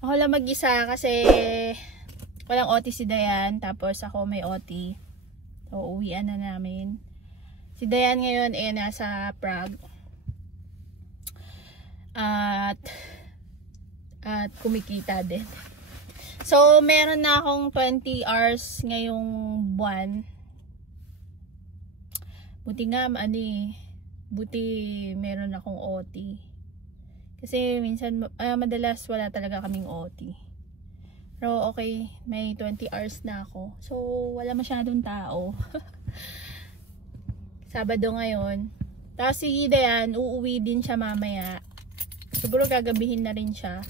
Ako lang mag-isa kasi walang OT si Dayan, tapos ako may OT. So, uwian na namin. Si Dayan ngayon nasa Prague. At kumikita din. So, meron na akong 20 hours ngayong buwan. Buti nga, buti meron akong OT. Kasi minsan, madalas wala talaga kaming OT. Pero okay, may 20 hours na ako. So, wala masyadong tao. Sabado ngayon. Tapos si Dayan, uuwi din siya mamaya. Siguro gagabihin na rin siya.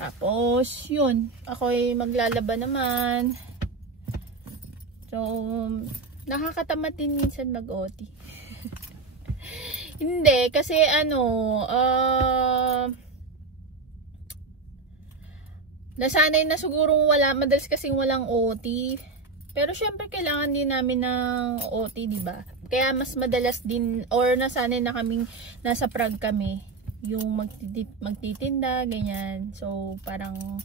Tapos, yun. Ako'y maglalaba naman. So, nakakatamad din minsan mag-OT. Hindi, kasi nasanay na siguro madalas kasing walang OT. Pero syempre kailangan din namin ng OT, di ba? Kaya mas madalas din, or nasanay na kaming nasa Prague kami, yung magtitinda, ganyan. So, parang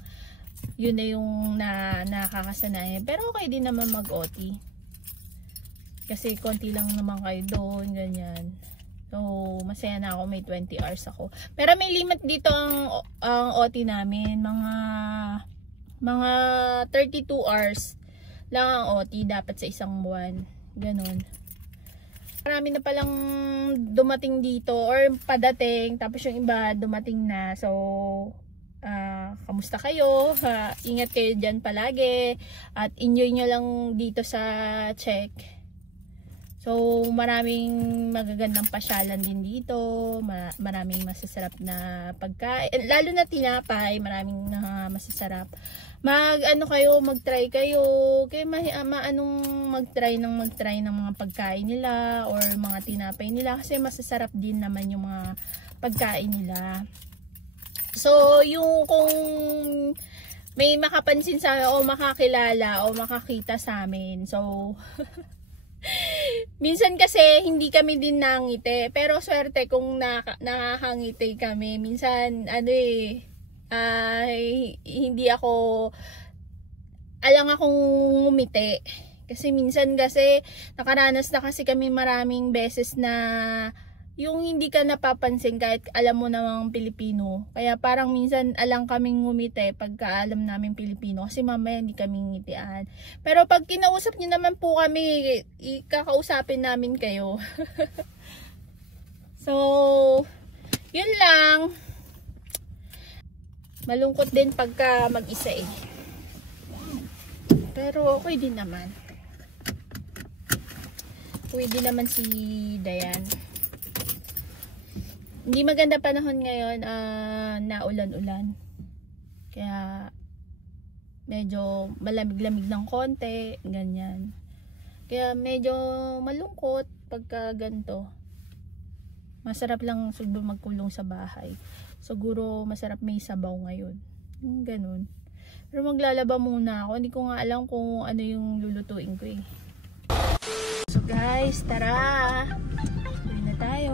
yun na yung nakakasanayan. Pero okay din naman mag-OT. Kasi konti lang naman kayo doon, ganyan. So, masaya na ako, may 20 hours ako. Pero may limit dito ang OT namin. Mga 32 hours lang ang OT dapat sa isang buwan. Ganon. Marami na palang dumating dito or padating. Tapos yung iba dumating na. So, kamusta kayo? Ingat kayo dyan palagi. At enjoy nyo lang dito sa Czech. So, maraming magagandang pasyalan din dito. Maraming masasarap na pagkain. Lalo na tinapay, maraming masasarap. Mag-try kayo. Kaya mag-try ng mga pagkain nila or mga tinapay nila. Kasi masasarap din naman yung mga pagkain nila. So, yung kung may makapansin sa amin o makakilala o makakita sa amin. So, minsan kasi hindi kami din nangiti, pero swerte kung nakakangiti kami. Minsan hindi ako alang akong ngumiti. Kasi minsan nakaranas na kasi kami maraming beses na yung hindi ka napapansin kahit alam mo namang Pilipino. Kaya parang minsan alang kaming ngumiti pagka alam namin Pilipino. Kasi mamaya hindi kami ngitian. Pero pag kinausap nyo naman po kami, kakausapin namin kayo. So, yun lang. Malungkot din pagka mag-isa eh. Pero okay din naman. Okay din naman si Dayan. Hindi maganda panahon ngayon, na ulan-ulan. Kaya medyo malamig-lamig ng konti, ganyan. Kaya medyo malungkot pagka ganito. Masarap lang siguro magkulong sa bahay. Siguro masarap may sabaw ngayon. Yung ganun. Pero maglalaba muna ako. Hindi ko nga alam kung ano yung lulutuin ko eh. So guys, tara! Uwi na tayo.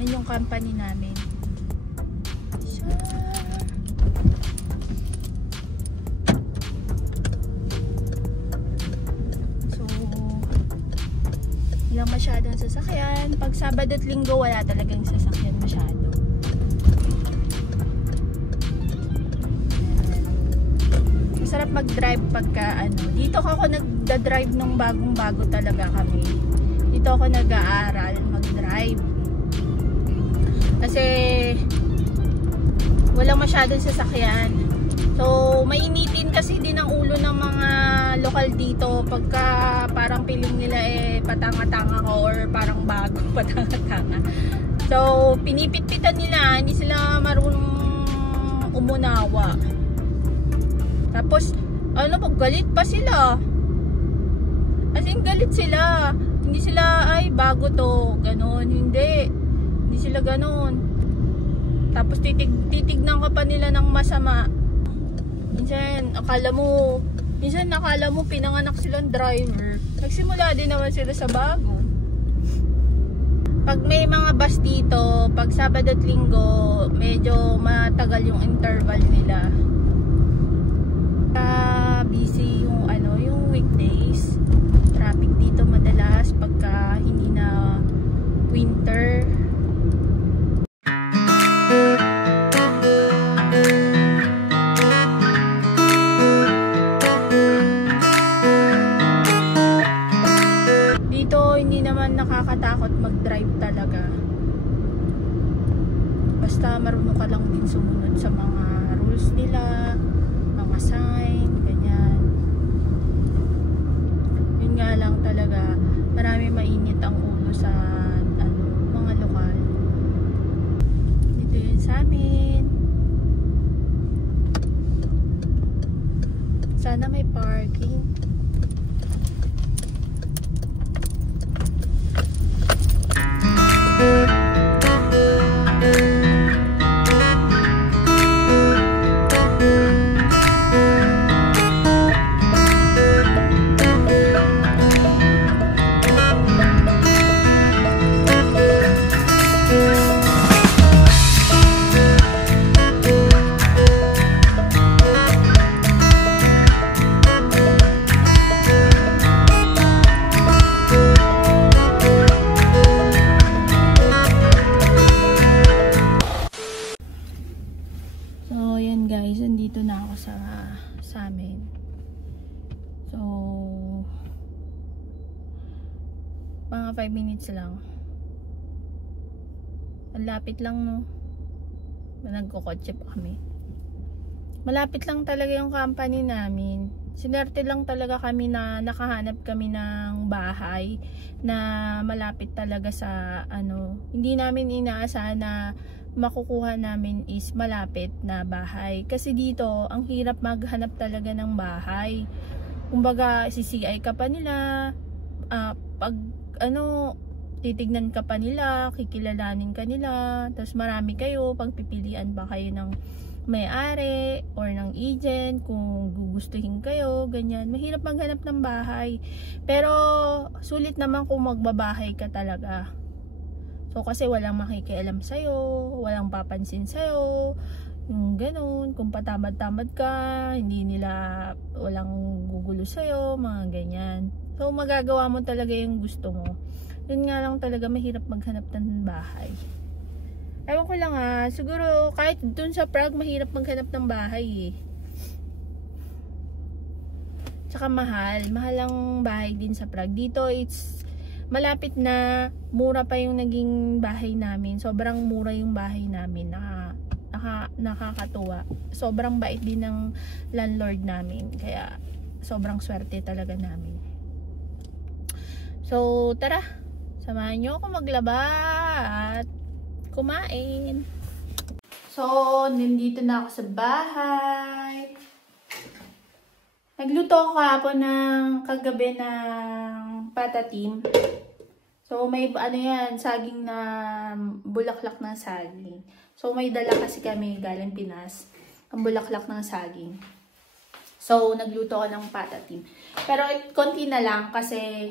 Yan yung company namin. So, walang masyadong sasakyan. Pag Sabado at Linggo, wala talagang sasakyan masyado. Masarap mag-drive pagka Dito ako nagda-drive nung bagong-bago talaga kami. Dito ako nag-aaral mag-drive. Kasi walang masyadong sasakyan. So, mainitin kasi din ang ulo ng mga lokal dito pagka parang piling nila patanga-tanga ko or parang bago patanga-tanga. So, pinipit-pitan nila, hindi sila marunong umunawa. Tapos, galit pa sila. As in, galit sila. Hindi sila, ay, bago to. Ganon. Hindi sila ganon. Tapos titignan ka pa nila ng masama. Minsan nakala mo pinanganak silang driver. Nagsimula din naman sila sa bago. pag may mga bus dito, pag Sabado at Linggo, medyo matagal yung interval nila. Busy yung yung weekdays. Traffic dito madalas pagka hindi na winter. Hindi naman nakakatakot mag-drive talaga. Basta marunong ka lang din sumunod sa mga rules nila, mga sign, ganyan. Yun nga lang talaga, marami mainit ang ulo sa mga lokal. Dito yun sa amin. Sana may parking. Sa amin. So mga 5 minutes lang. Ang lapit lang, no? Nagkokotse pa kami. Malapit lang talaga yung company namin. Sinerte lang talaga kami na nakahanap kami ng bahay na malapit talaga sa hindi namin inaasahan na makukuha namin is malapit na bahay. Kasi dito, ang hirap maghanap talaga ng bahay. Kumbaga, CCI ka pa nila, pag titignan ka pa nila, kikilalanin ka nila, tapos marami kayo, pagpipilian ba kayo ng may-ari or ng agent, kung gugustuhin kayo, ganyan. Mahirap maghanap ng bahay. Pero, sulit naman kung magbabahay ka talaga. So, kasi walang makikialam sa'yo, walang papansin sa'yo, yung ganun, kung patamad-tamad ka, walang gugulo sa'yo, mga ganyan. So, magagawa mo talaga yung gusto mo. Yun nga lang talaga, mahirap maghanap ng bahay. Ewan ko lang siguro kahit dun sa Prague, mahirap maghanap ng bahay eh. Tsaka mahal ang bahay din sa Prague. Dito, it's malapit na, mura pa yung naging bahay namin. Sobrang mura yung bahay namin. Nakakatuwa. Sobrang bait din ng landlord namin. Kaya sobrang swerte talaga namin. So tara, samahan nyo ako maglaba at kumain. So nandito na ako sa bahay. Nagluto ako kahapon ng kagabi ng patatim. So, may saging na bulaklak ng saging. So, may dala kasi kami galing Pinas, ang bulaklak ng saging. So, nagluto ako ng patatim. Pero, konti na lang kasi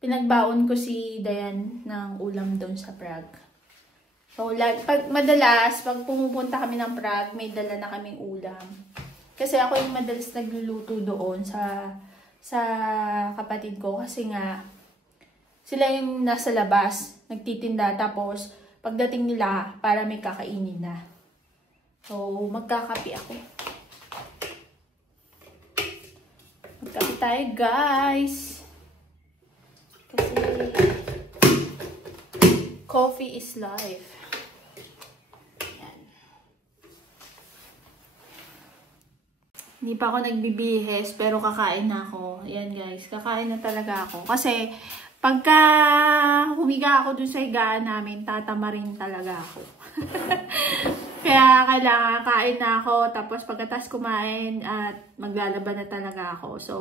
pinagbaon ko si Dayan ng ulam doon sa Prague. So, madalas, pag pumupunta kami ng Prague, may dala na kaming ulam. Kasi ako yung madalas nagluluto doon sa kapatid ko. Kasi nga, sila yung nasa labas, nagtitinda. Tapos, pagdating nila, para may kakainin na. So, magkakape ako. Magkape tayo, guys. Kasi, coffee is life. Hindi pa ako nagbibihes, pero kakain na ako. Ayan guys, kakain na talaga ako. Kasi, pagka humiga ako dun sa higaan namin, tatama rin talaga ako. Kaya kailangan kain na ako, tapos pagkatas kumain at maglalaba na talaga ako. So,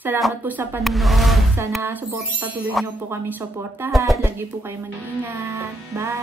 salamat po sa panunood. Sana patuloy nyo po kami suportahan. Lagi po kayo mag-iingat. Bye!